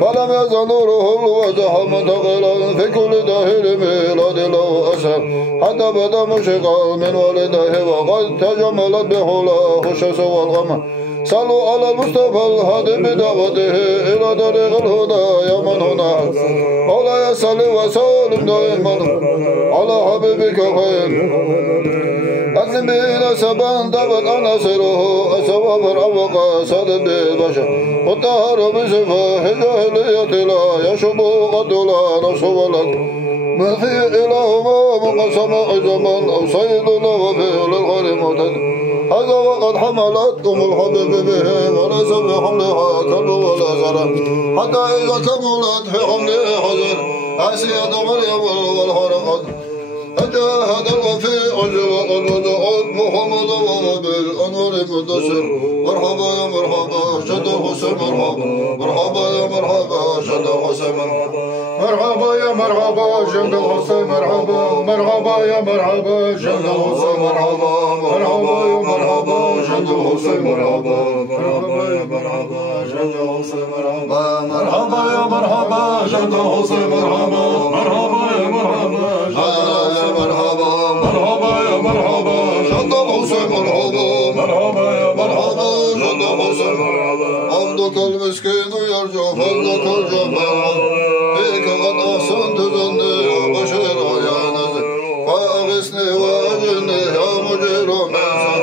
فلم يزل روح الوجه منتقلا في كل دهر ميلاد له أسر حتى بدا مشرقا من والده وقد تجملت بحلاه الشمس والقمر صلوا على المصطفى الهادي بدعوته إلى طريق الهدى يا من هنا مولاي صل وسلم دائما على حبيبك خير أقسم به نسبا دبت عناصره أسوى فرعوق صادت بالبشر والطهر بصفاه جاهلية لا يشب قد لا نفس ولد ما في إله ما مقسم عزما أو سيدنا وفعل الغير معتد هذا وقد حملت الحبيب به وليس في حملها كلب ولا زرع حتى إذا كملت في حمله حزن عسية مريم والحرقت أجاهد الوفي عجوة الودعات محمد وبالأنوار المدسر مرحبا يا مرحبا شد الحسين مرحبا مرحبا يا مرحبا شد الحسين مرحبا يا مرحبا شد الحسين مرحبا مرحبا يا مرحبا شد الحسين مرحبا مرحبا يا مرحبا شد الحسين مرحبا مرحبا يا مرحبا شد الحسين مرحبا مرحبا يا مرحبا شد الحسين مرحبا مرحبا يا مرحبا مرحبا مرحبا يا مرحبا شد الحسين مرحبا مرحبا يا مرحبا شد الحسين مرحبا عبدك المسكين يرجو فضلك الجمال فيك قد أحسنت ظني يا بشير يا نذير فأغثني وأجرني يا مجير من سر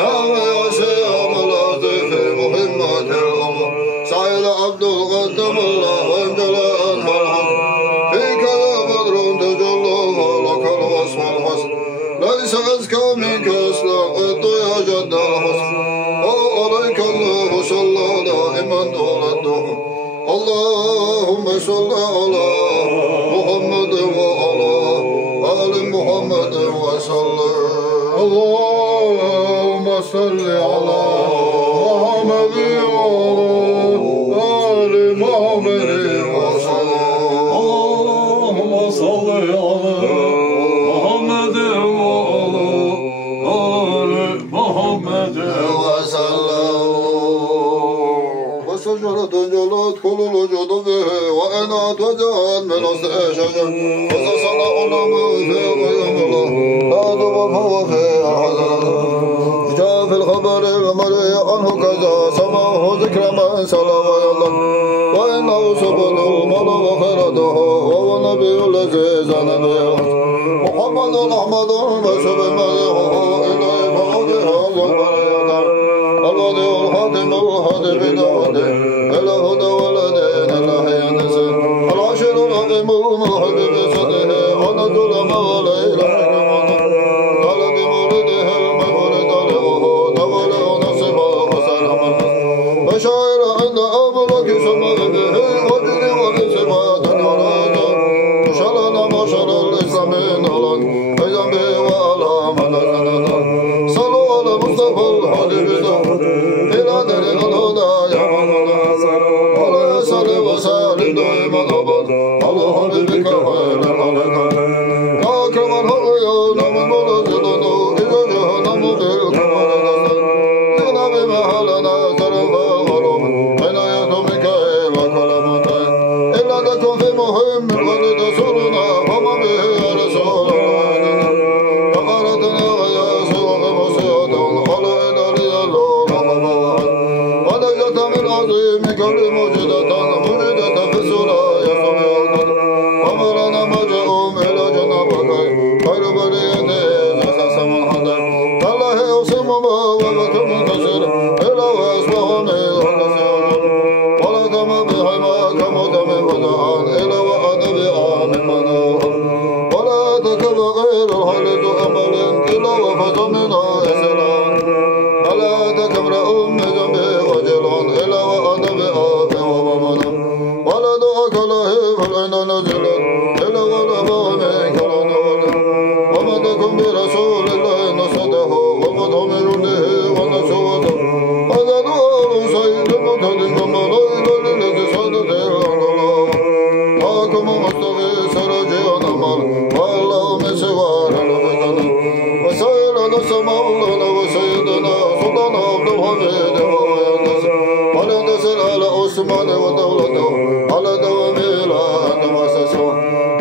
يا مياسي يا ملاذي في مهمات الأمر سعيد عبد القدم الله وانجلى أنهار فيك يا بدر تجلى لك الوصف الحسن ليس أزكى منك أسلام قد يا جد الحسن وعليك الله صلى دائما طول الدهر اللهم صل على محمد وعلى آل محمد وسلم اللهم صل على محمد وعلى آل محمد وسلم اللهم صل على محمد وعلى آل محمد وسلم وشجرة جلت كل الوجود به وأنات وجهت من أصل شجر وتصنع علماء في قيام الله لا تضف هو في الحزن جاء في الخبر المرئي عنه كذا سماه ذكر من سلا ويضل وإنه سبل المرء وخيرته وهو النبي الذي زان به محمد أحمد بشر مديحه إليه فوجه البرية الوديع الخاتم الهادي بدعوته إلى هدى ولدين الله ينزل العشر العظيم المحب بصدره على ظلم وليل حكمته قال بمولده المولد له تولى نصبا وسلم وشاعر عند أمرك سمى به وجد ونسبا دنيا شلنا مشر الإسلام نلا بجنبه وعلى مدننا صلوا على المصطفى الهادي بدعوته إلى طريق الهدى يا مولانا على صل وسلم دائما أبدا على حبيبك خير الخلق يا أكرم الحيون من منزلنا إذا جهنم بالكمال نزل لنا بمحلنا ترفع غرب بين يتمك إلى كلمتين إلا تكن في مهم قد تسرنا فما به يا رسول الله فقالتنا غياس وغمسية على إداري الله ونجت من عظيم كل مجدة في السرايا فبيضت ومرنا مجئهم إلى جنبك خير بريته زسس من حضر الله يوسم ما وبك منتصر إلى واسمه من الكسر ولا تم بحماك مدم بدعان إلى وعد بآن مناه ولا تكب غير الخالد أمل إلى وفت من إسلام ولا تكب رأم جنبه وجلان إلى وعد بآن ومنام ولا عثمان ودولته على دوام لا تمسسه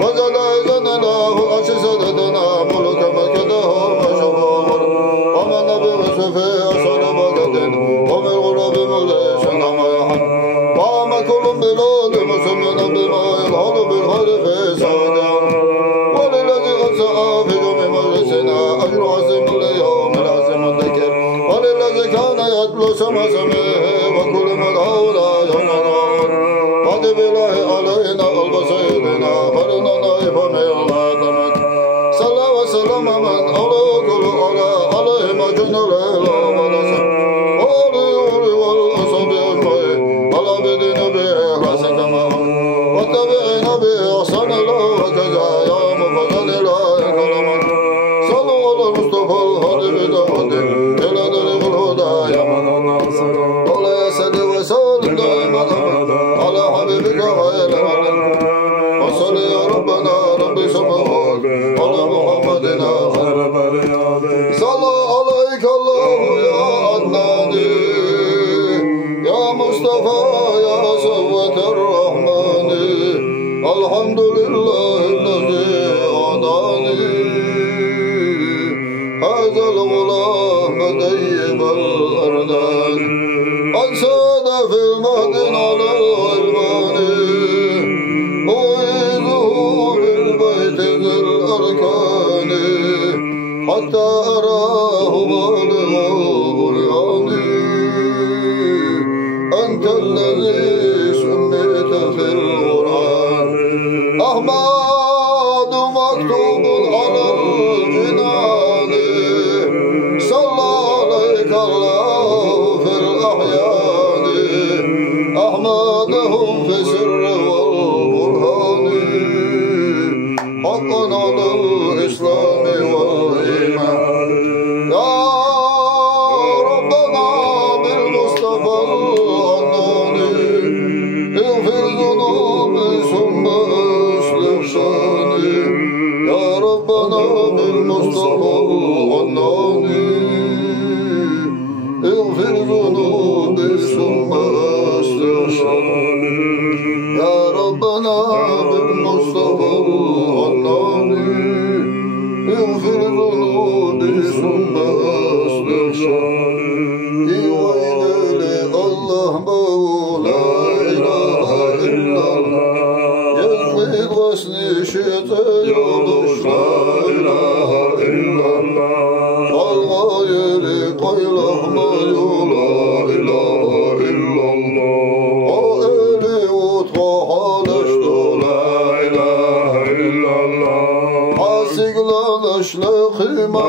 وزاد إذنناه أسسدتنا ملك مكده وشفور ومن بغسف أصل بلد ومن غرب مليس نما يحن وعم كل بلاد مسلمين بما يلحظ بالخير في سودهم وللذي قد سعى في جمع مجلسنا أجر عزم اليوم العزم الذكر وللذي كان يتلو سما سميه وكل من هؤلاء يمنعون قد بالله علينا قلب سيدنا فرنا نائف من الله تمت صلى وسلم من على كل عليه مجن الليل ونسر أولي والأصب أجمعين على بدين بإخلاص كماهم واتبعين بإحسان الله وكذا يا مفضل لا يكلمك صلوا على المصطفى الهادي بدعوته إلى طريق الهدى يا من ناصر ولا يسد وسلم دائما على حبيبك خير العالم وصل يا ربنا رب السماوات على محمدنا خير البريات صلى عليك الله يا عدناني يا مصطفى يا صفوة الرحمن الحمد لله الذي أعطاني هذا الغلام طيب الأردان أنسان في المهد على الغلمان أعيذه بالبيت ذي الأركان حتى أراه بالغ بنياني أنت الذي سميت في القرآن أحمد مكتوب على الجنان صلى عليك الله في الأحيان أحمدهم في السر والبرهان حقا على الإسلام والإيمان يا ربنا بالمصطفى العناني اغفر ذنوبي ثم اصلح شاني يا ربنا بالمصطفى العناني اغفر ذنوبي ثم اصلح شاني يا ربنا بالمصطفى العناني اغفر ذنوبي ثم اصلح شاني ويلي الله لا اله الا الله يزيد غسني شتى يضش لا اله الا الله الغايري قيله ما لا اله الا الله قائلي وتخالشت لا اله الا الله حاسق لنش لخيما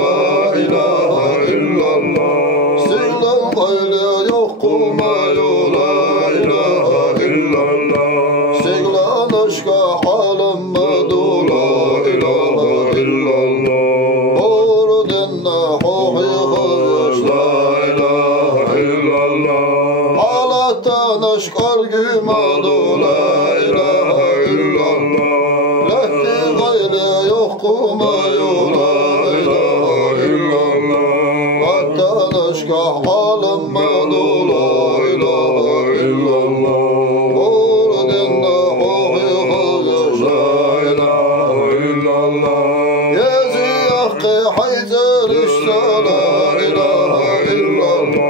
لا اله الا الله سيلا قيلي يقوم لا اله الا الله سيلا نشكى حالا مدو لا اله الا الله أوردنا حوحي خرج لا اله الا الله حالتا نشكر قيمادو لا اله الا الله لكي غيري يقوم لا اله الا الله حتى نشكى حالا مدو لا اله الا الله أوردنا حوحي خرج لا اله الا الله يزي أخي حيزر لا اله الا الله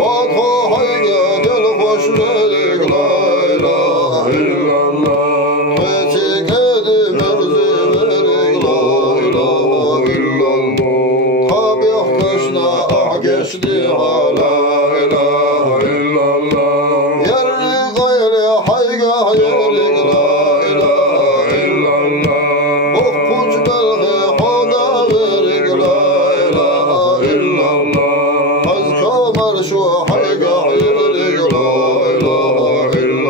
واضحى حيقات الخش لك لا اله الا الله خيتك هدي مرزي برك لا اله الا الله خاب يحكشنا احكش لها لا اله الا الله يري غيري حيقه يرك لا اله الا الله اخبج بلغي حوضا غيرك لا اله الا الله حزك مرشو حيقه يرك لا اله الا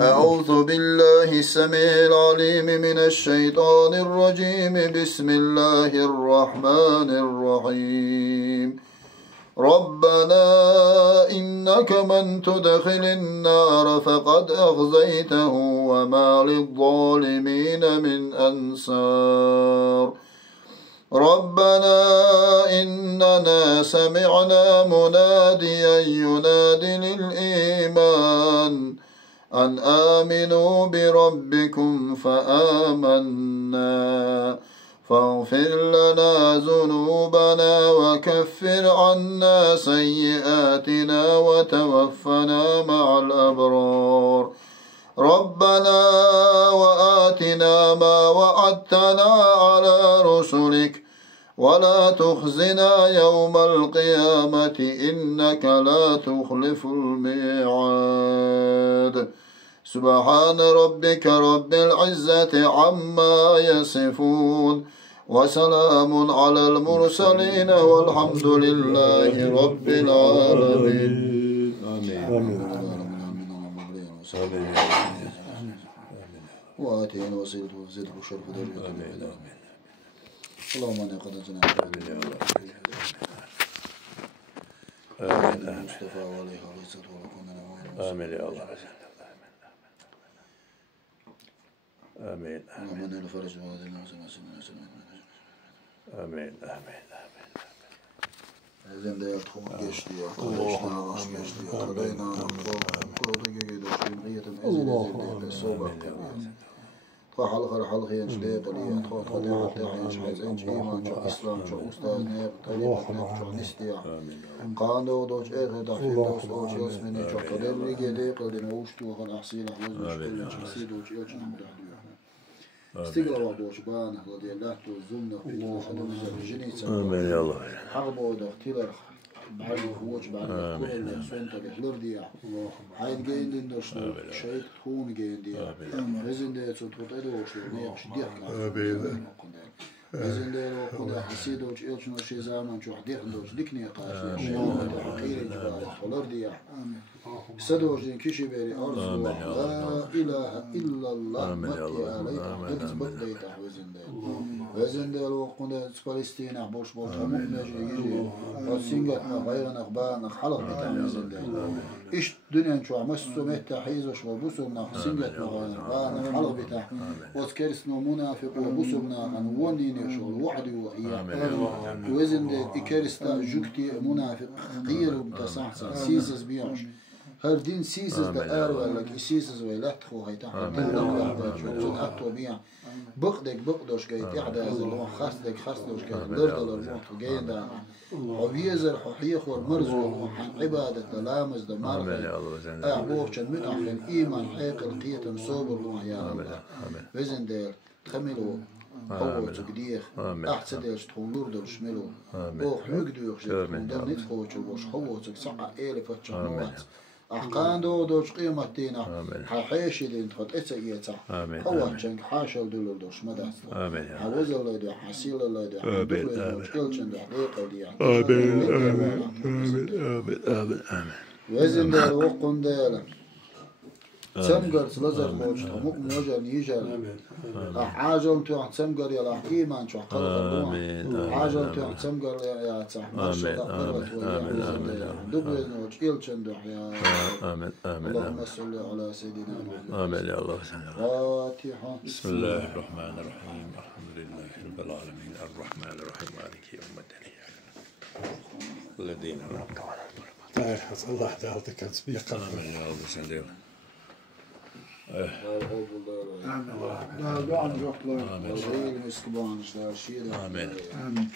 أعوذ بالله السميع العليم من الشيطان الرجيم بسم الله الرحمن الرحيم ربنا إنك من تدخل النار فقد أخزيته وما للظالمين من أنصار ربنا إننا سمعنا مناديا ينادي للإيمان أن آمنوا بربكم فآمنا فاغفر لنا ذنوبنا وكفر عنا سيئاتنا وتوفنا مع الأبرار ربنا وآتنا ما وعدتنا على رسلك ولا تخزنا يوم القيامة إنك لا تخلف الميعاد سبحان ربك رب العزة عما يصفون وسلام على المرسلين والحمد لله رب العالمين وآتينا الوسيلة وزده الشرف اللهم اني قد انزلنا المصطفى وعليه الصلاه والسلام امين يا الله امين اللهم اني الفرج وهذه امين امين Ezem de yaptım geçti ya. Geçti geçti. Kalayna kodu geliyor. Şimdi yedim ezem de soba. حلقة حلقة ينشلي قليل تخوت قليل تحيش حزين إيمان شو إسلام شو أستاذ نيق طريقة شو نستيع قاندو دوش إيه دحين دوش أوش يسمني شو قدر رجع دي قدر موشتو خل أحسين أحوز مشكلة شخصي دوش إيه شو نمدح ديوه استقرأ دوش بانه رضي الله تو زمنا في الحد مجال جنيسة آمين يا الله حربو دوش تيلر بعد خوش بعد كل اللي صنطة بحلر ديا عيد جيندين دوش شيء تكون جينديا وزن ده صوت أدوش نيش ديك وزن ده وقدا حسيد دوش إيش نوشي زمان شو حديق دوش ديكني قاش شيء حقير جبال حلر ديا سدوش دين كيشي بيري أرض لا إله إلا الله متي عليه قلت بديت وزن ده وزن ده وقدا فلسطين بوش هم نجي يجي وسينجت غيرنا أخبارنا حلق بتاع وزن ده إيش دنيا شو عمسو متى حيزوش وبوسنا سينجت غيرنا حلق بتاع وذكرسنا منافق وبوسنا عن ونين شو الوحد وهي وزن ده إكرستا جوكتي منافق غير متسع سيسس بيعش هر دين سيسس ده ولا سيسس ولا تخو هاي تحت شو أكتو بيع بقدوش كي تحدى زلوا خاصدك خاصدوش كي درد الموت وجاين ده وبيزر حيخور مرزو عن عبادة لامز ده مرغ أعبوه كان من أحلى إيمان حيق القية صوب الله يا الله وزن ده تخملوا هو تقدير أحسن ديش تقولور دل شملو أو حمق دوش ده نتخوش وش هو تسعة إلف وتشموات أحقان دوش قيمة دينا حيش دين تخد إتسيتا هو جنك حاشل دول دوش مدرس عوز الله دي حسيل الله دي حدوث مشكلة جند حقيقة دي آمين وزن دير وقن دير سمجر سلزر خوش تموك موجر نيجر عاجل توح سمجر يلا إيمان شو قلب عاجل توح سمجر يا صح ما شاء الله دبل نوج إل شندح يا آمين اللهم صل على سيدنا محمد آمين يا الله فاتحة بسم الله الرحمن الرحيم الحمد لله رب العالمين الرحمن الرحيم مالك يوم الدين الذين أنعمت عليهم الله يحفظك تسبيح آمين يا الله سنديل آمين